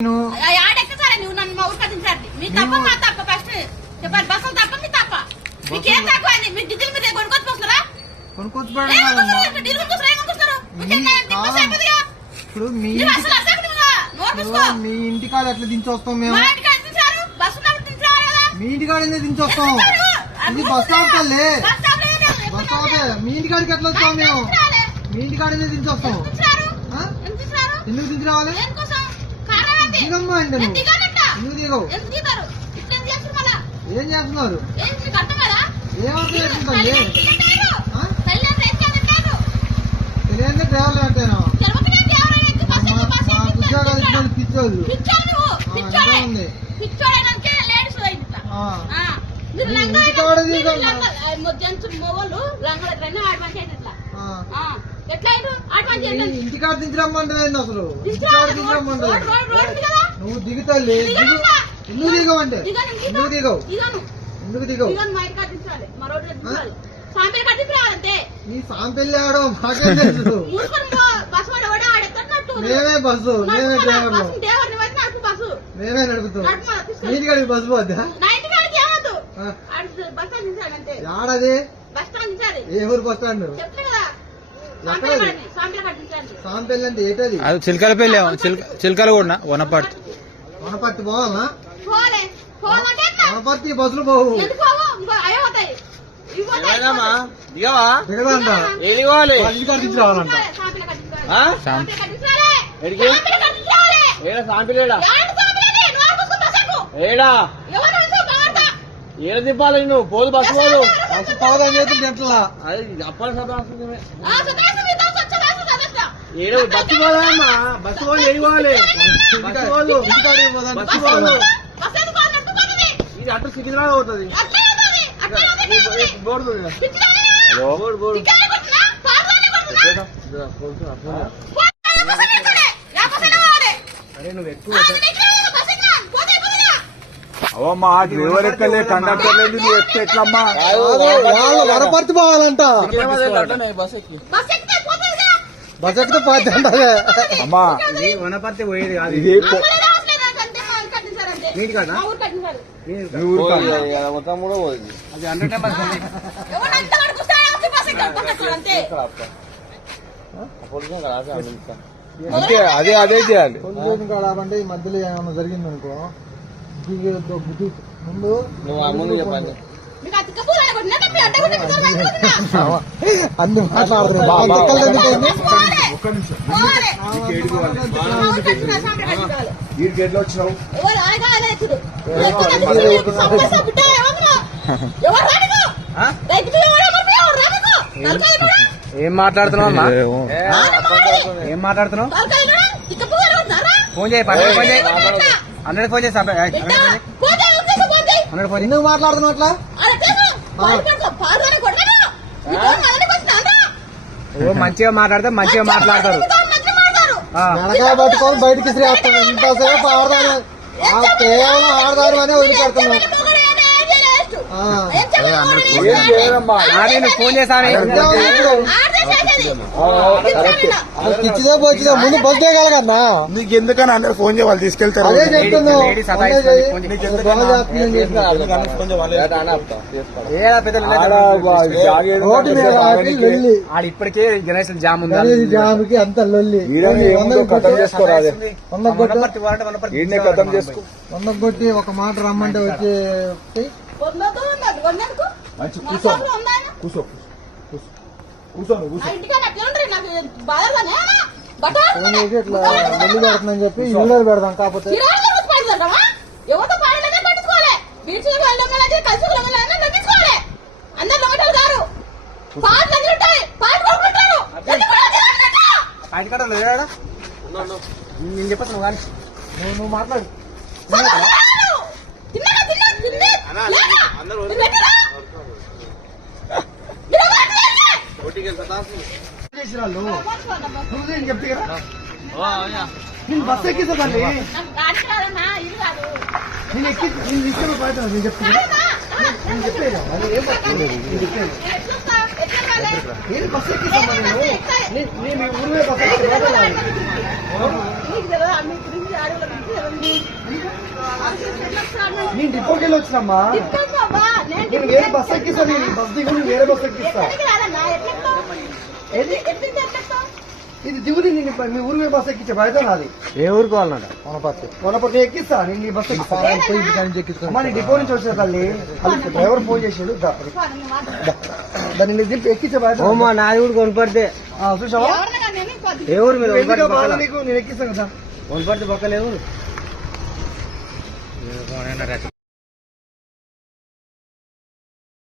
ఆడెక్కసారా నువ్వు నన్ను మా ఊరు కట్టించాలి మీ తప్ప మా తప్ప ఫస్ట్ చెప్పాలి బస్సులు తప్ప మీ తప్ప మీకేం తక్కువ మీ డిజిల్ మీద కొనుక్కొచ్చుకొస్తారా ఇప్పుడు మీ ఇంటికాడ ఎట్లా దించొస్తాం మేము మీ ఇంటికాడ దించొస్తాం ఇది బస్ స్టాప్ కల్లే బస్ స్టాప్ మీ ఇంటికాడికి ఎట్లా వస్తాం మేము మీ ఇంటికాడ దించొస్తాం ఎందుకు దించి రావాలి దిగమ్మా అంటే నువ్వు ఎందుకు దిగవు ఏం చేస్తున్నారు ఏమర్థం చేస్తుందండి తెలియదు డ్రైవర్లు అంటేనా మా ఉద్యోగాలు ఇచ్చిన పిచ్చోళ్ళు ఉంది ఇంటికాడ దించరమ్మంటే అసలు ఇంటికాడ దించరమ్మంటే నువ్వు దిగుతాలే ఎందుకు దిగవంటే ఎందుకు దిగవు ఎందుకు దిగవు నీ సాంపెల్లి ఆడో మాకేం తెలుసు మేమే బస్సు మేమే డ్రైవర్లు మేమే నడుపుతాం మీ ఇంటికాడికి బస్సు పోద్దా ఆడది ఏ ఊరు బస్ స్టాండ్ సాంపెల్లి అంటే ఏంటది అది చిలకల పెళ్ళి చిలకలు కూడా వనపర్తి వనపర్తి పోవాలనా వనపర్తి బస్సులు పోవు దిగదంట ఇంటికాడ దించి రావాలంట ఏడ తిప్పాలి నువ్వు పోదు బస్సు పోదు బస్సు పోదని చేతులు గంటలా అది అప్పటి ఏడు బస్సు పోదమ్మా బస్సు పోదు ఏడుకోవాలి బస్సు పోదు బస్సు పోదు ఇది అటు సికింద్రాబాద్ అవుతుంది బోర్డు బోర్డు బోర్డు అరే నువ్వు ఎక్కువ అవమ్మా డ్రైవర్ ఎక్కలే కండక్టర్ లేదు నువ్వు ఎక్కితే ఎట్లమ్మా వనపర్తి పోవాలంట బస్ ఎక్కితే పోతే అంటదే అమ్మా వనపర్తి పోయేది కాదు ఇది మొత్తం కూడా పోయింది అది 100 నెంబర్ అంతే అదే అదే చేయాలి అంటే ఈ మధ్యలో ఏమన్నా జరిగింది అనుకో ముందు ముందు చెప్పండి అందు మాట్లాడుతున్నావు ఎట్లా వచ్చినావు ఏం మాట్లాడుతున్నావు అమ్మా ఏం మాట్లాడుతున్నావు ఫోన్ చేయి పక్కన ఫోన్ చేయి 100 ఫోన్ చేసి 100 ఫోన్ ఎందుకు మాట్లాడుతున్నావు అట్లా మంచిగా మాట్లాడితే మంచిగా మాట్లాడతారు వెనకాల పట్టుకొని బయటికి శ్రేస్తాను ఇంతసేపు ఆడదాను కేవలం ఆడదాను అనే వదిలిపెడుతున్నాను నేను ఫోన్ చేశాను ఇచ్చిదేపు వచ్చిందా ముందు బస్ దిగలగన్నా నీకు ఎందుకని అందరు ఫోన్ చేయాలి తీసుకెళ్తారు అదే చెప్తున్నావు రోడ్డు మీద వెళ్ళి ఇప్పటికే జనరేషన్ జామ్ ఉంది జామ్కి అంత లొల్లి కథం చేసుకో 100 కొట్టి ఒక మాట రమ్మంటే వచ్చి మంచి కూర్చో కూర్చో కూర్చో ఇట్లా లొల్లి పెడుతుందని చెప్పి ఇల్లు పెడదాం కాకపోతే నేను చెప్పను కానీ నువ్వు మాట్లాడు చెప్తే నేను బస్ ఎక్కించదండి నేను ఎక్కి నేను ఇష్టం పడుతున్నా నేను చెప్తున్నా నేను చెప్పేదా రాలే. నేను బస్సు ఎక్కిస్తామా నేను మీ ఊరు మీద బస్సు ఎక్కిస్తే బాధ నాది. నీకు తెలియదా? మీ గురించి ఆడవాళ్ళ గురించి తెలియదు. నేను డిపోకి వెళ్ళి వచ్చినమ్మా. చెప్తావా? నేను వేరే బస్సు ఎక్కిస్తాను. బస్ దిగు నేను వేరే బస్సు ఎక్కిస్తా. ఎక్కడికి రాలన్నా? ఎట్లెక్కుతావు? ఎట్లెక్కి ఎట్లెక్కుతావు? ఇది దిగుది నేను మీ ఊరు మీద బస్సు ఎక్కించే బాధ్యత నాది. ఏ ఊరికి వాళ్ళ కొనపర్తి ఎక్కిస్తా. నేను ఈ బస్సు అమ్మా నీ డిపో నుంచి వచ్చిన తల్లి డ్రైవర్ ఫోన్ చేసాడు. దాన్ని నేను దింపి ఎక్కించే బాధ్యత నాది కూడా కొనపడితే చూసావా ఎవరిని కానీ నేను కొద్ది- ఏ ఊరు మీద ఎందుకు బాధ నీకు? నేను ఎక్కిస్తాను కదా. కొనపడితే పక్కలేవు